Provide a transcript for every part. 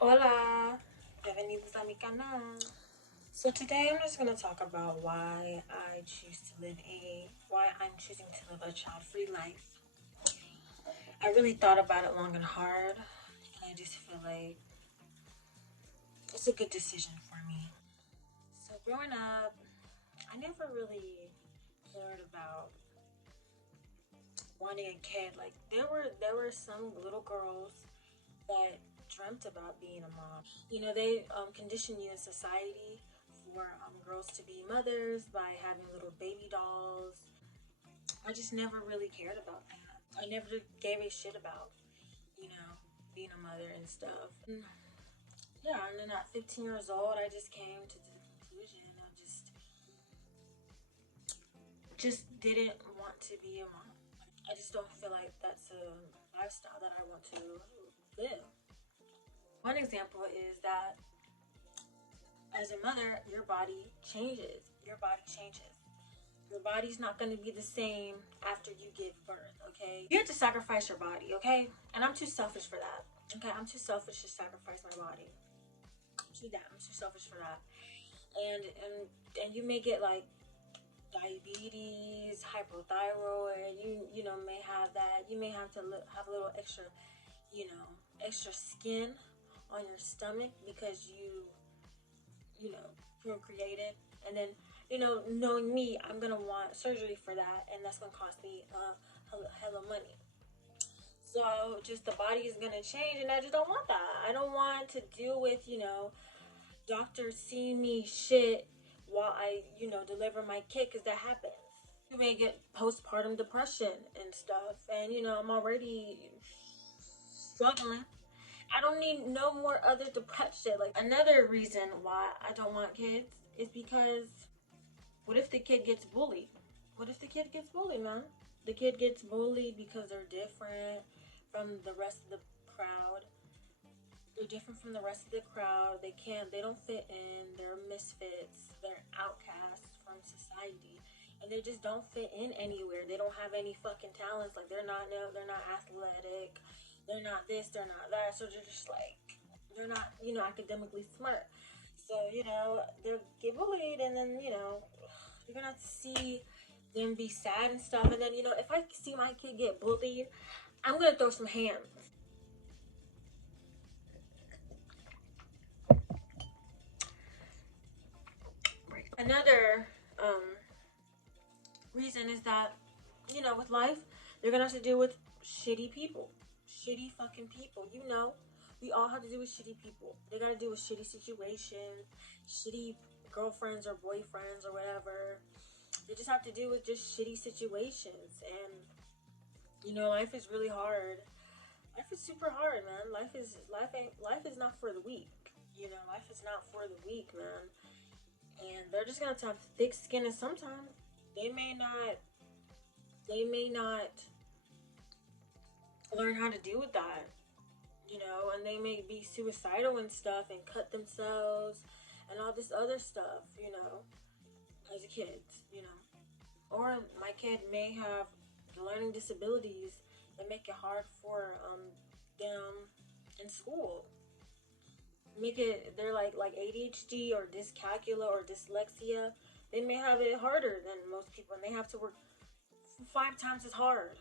Hola, bienvenidos a mi canal. So today I'm just gonna talk about why I'm choosing to live a child-free life. I really thought about it long and hard, and I just feel like it's a good decision for me. So growing up, I never really cared about wanting a kid. Like there were some little girls that dreamt about being a mom. You know, they condition you in society for girls to be mothers by having little baby dolls. I just never really cared about that. I never gave a shit about, you know, being a mother and stuff. And yeah, and then at 15 years old, I just came to the conclusion I just didn't want to be a mom. I just don't feel like that's a lifestyle that I want to live. One example is that as a mother, your body changes. Your body changes. Your body's not going to be the same after you give birth, okay? You have to sacrifice your body, okay? And I'm too selfish for that. Okay, I'm too selfish to sacrifice my body. I'm too selfish for that. And you may get like diabetes, hypothyroid. You may have that. You may have to have a little extra, extra skin on your stomach because you procreated, and then knowing me, I'm gonna want surgery for that, and that's gonna cost me hella money. So just the body is gonna change, and I just don't want that. I don't want to deal with doctors seeing me shit while I deliver my kid, because that happens. You may get postpartum depression and stuff, and I'm already struggling. I don't need no more other depression. Like, another reason why I don't want kids is because what if the kid gets bullied? What if the kid gets bullied, man? The kid gets bullied because they're different from the rest of the crowd. They're different from the rest of the crowd. They don't fit in. They're misfits. They're outcasts from society. And they just don't fit in anywhere. They don't have any fucking talents. Like, they're not athletic. They're not this, they're not that. So they're just like, they're not, academically smart. So, they'll get bullied, and then, you're gonna have to see them be sad and stuff. And then, if I see my kid get bullied, I'm gonna throw some hands. Another reason is that, with life, you're gonna have to deal with shitty people. Shitty fucking people. We all have to deal with shitty people. They gotta deal with shitty situations, shitty girlfriends or boyfriends or whatever. They just have to deal with just shitty situations. And, life is really hard. Life is super hard, man. Life is not for the weak. Life is not for the weak, man. And they're just gonna have thick skin, and sometimes they may not they may not learn how to deal with that, and they may be suicidal and stuff and cut themselves and all this other stuff, as a kid, or my kid may have learning disabilities that make it hard for them in school. They're like ADHD or dyscalculia or dyslexia. They may have it harder than most people, and they have to work 5 times as hard.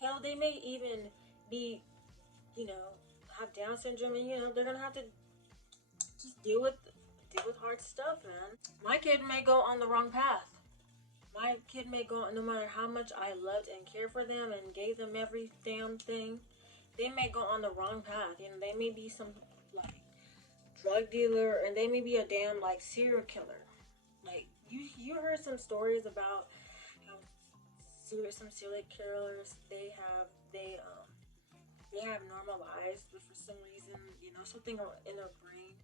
Hell, they may even be, you know, have Down syndrome, and they're gonna have to just deal with hard stuff, man. My kid may go on the wrong path. My kid may go, no matter how much I loved and cared for them and gave them every damn thing, they may go on the wrong path. They may be some like drug dealer, and they may be a damn like serial killer. Like, you heard some stories about how some serial killers, they have normal lives, but for some reason, something in their brain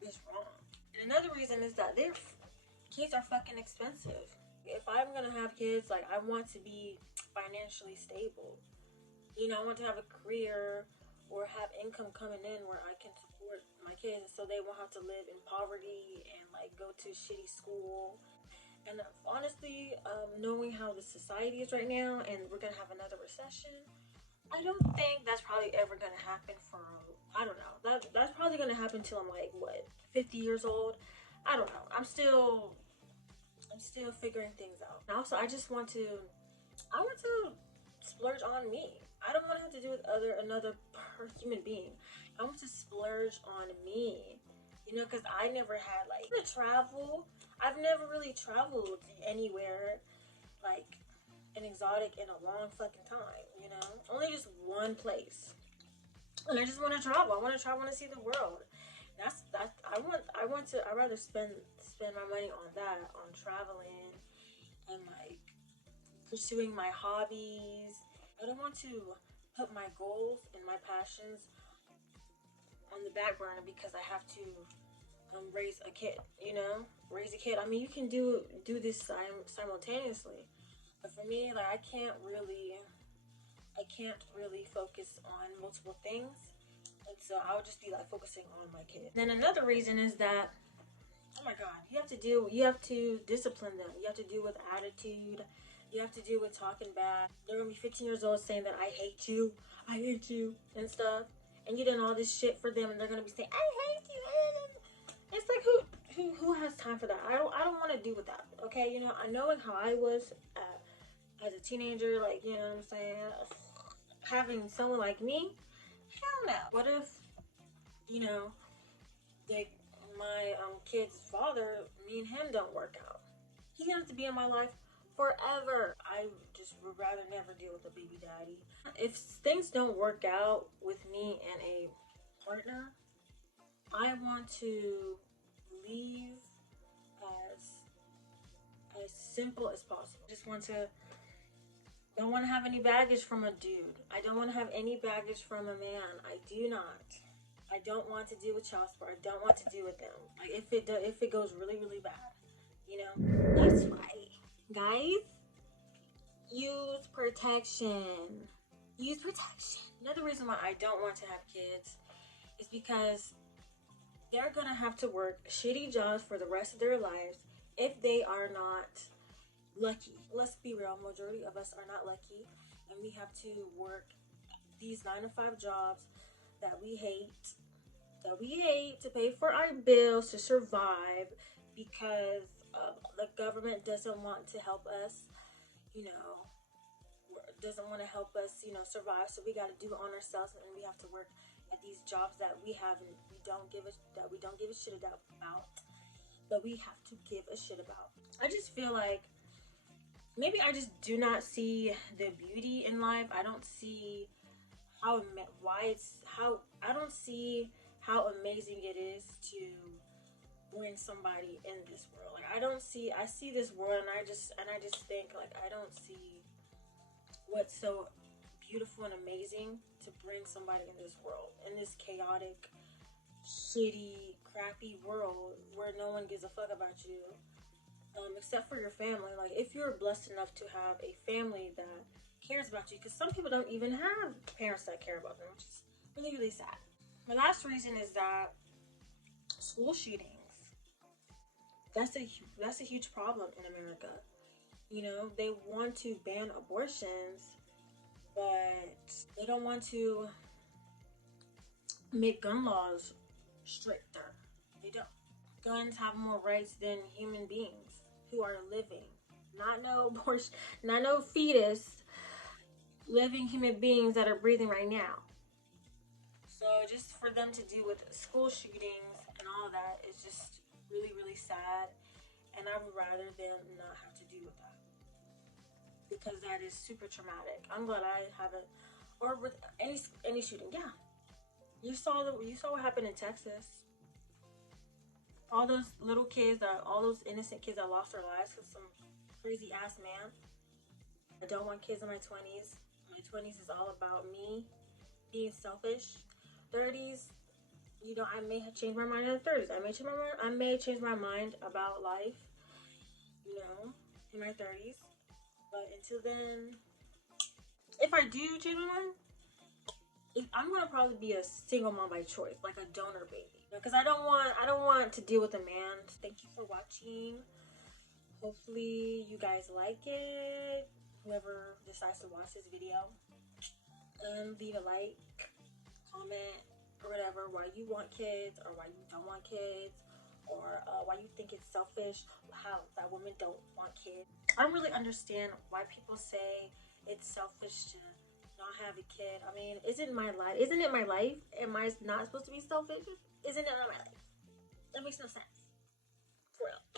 is wrong. And another reason is that their kids are fucking expensive. If I'm gonna have kids, like, I want to be financially stable. I want to have a career or have income coming in where I can support my kids, so they won't have to live in poverty and like go to shitty school. And honestly, knowing how the society is right now, and we're gonna have another recession, I don't think that's probably ever gonna happen for, I don't know. That's probably gonna happen till I'm like what, 50 years old. I don't know. I'm still figuring things out. And also, I want to splurge on me. I don't want to have to do with another human being. I want to splurge on me. Because I never had like to travel. I've never really traveled anywhere like an exotic in a long fucking time. Only just one place, and I just want to travel. I want to travel. I want to see the world. That's I want to. I rather spend my money on that, on traveling, and like pursuing my hobbies. I don't want to put my goals and my passions on the back burner because I have to raise a kid. Raise a kid. I mean, you can do this simultaneously, but for me, like I can't really focus on multiple things, and so I would just be like focusing on my kid. Then another reason is that, oh my god, you have to discipline them. You have to deal with attitude. You have to deal with talking back. They're gonna be 15 years old saying that I hate you, and stuff. And you done all this shit for them, and they're gonna be saying, I hate you. It's like who has time for that? I don't want to deal with that. Okay, I knowing how I was as a teenager, like what I'm saying, having someone like me, hell no. What if you know they my kid's father, me and him don't work out? He gonna have to be in my life forever. I just would rather never deal with a baby daddy. If things don't work out with me and a partner, I want to leave as as simple as possible. Just want to don't want to have any baggage from a dude. I don't want to have any baggage from a man. I do not. I don't want to deal with child support. I don't want to deal with them. Like if it goes really really bad, that's why, guys, use protection. Use protection. Another reason why I don't want to have kids is because they're gonna have to work shitty jobs for the rest of their lives if they are not lucky. Let's be real, majority of us are not lucky, and we have to work these 9 to 5 jobs that we hate, to pay for our bills, to survive, because the government doesn't want to help us, you know, doesn't want to help us, survive. So we got to do it on ourselves, and we have to work at these jobs that we have and we don't give a shit about, but we have to give a shit about. I just feel like maybe I just do not see the beauty in life. I don't see I don't see how amazing it is to bring somebody in this world. Like I see this world, and I just think like I don't see what's so beautiful and amazing to bring somebody in this world, in this chaotic, shitty, crappy world where no one gives a fuck about you, except for your family. Like if you're blessed enough to have a family that cares about you, because some people don't even have parents that care about them, which is really really sad. My last reason is that school shootings. That's a huge problem in America. They want to ban abortions, but they don't want to make gun laws stricter. They don't. Guns have more rights than human beings who are living. Not no abortion, not no fetus, living human beings that are breathing right now. So just for them to deal with school shootings and all of that is just really, really sad. And I would rather them not have to deal with that, because that is super traumatic. I'm glad I haven't, or with any shooting. Yeah, you saw what happened in Texas. All those little kids, all those innocent kids that lost their lives because some crazy ass man. I don't want kids in my 20s. My 20s is all about me being selfish. 30s, I may have changed my mind in the 30s. I may change my mind about life, in my 30s. But until then, if I do change my mind, I'm gonna probably be a single mom by choice, like a donor baby, because I don't want to deal with a man. Thank you for watching. Hopefully you guys like it. Whoever decides to watch this video, and leave a like, comment, or whatever, why you want kids or why you don't want kids, or why you think it's selfish how that women don't want kids. I don't really understand why people say it's selfish to not have a kid. I mean, isn't my life? Isn't it my life? Am I not supposed to be selfish? Isn't it not my life? That makes no sense. For real.